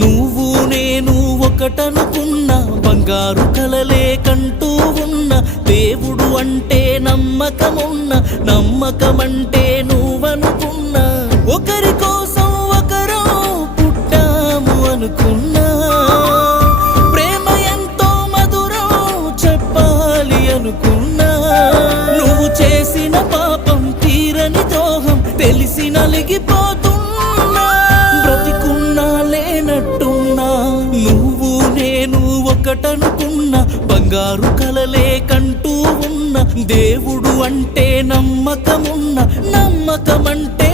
నువ్వు నేను ఒకటనుకున్నా, బంగారు కలలే కంటూ ఉన్న, దేవుడు అంటే నమ్మకమున్న, నమ్మకమంటే నువ్వనుకున్నా, ఒకరి కోసం ఒకరం పుట్టాము అనుకున్నా, ప్రేమ ఎంతో మధురం చెప్పాలి అనుకున్నా, నువ్వు చేసిన పాపం తీరని ద్రోహం తెలిసి నలిగిపోతున్నా, బ్రతికున్నా లేనట్టున్నా, నువ్వు నేను ఒకటనుకున్నా, బంగారు కలలే కంటూ ఉన్న, దేవుడు అంటే నమ్మకమున్న, నమ్మకమంటే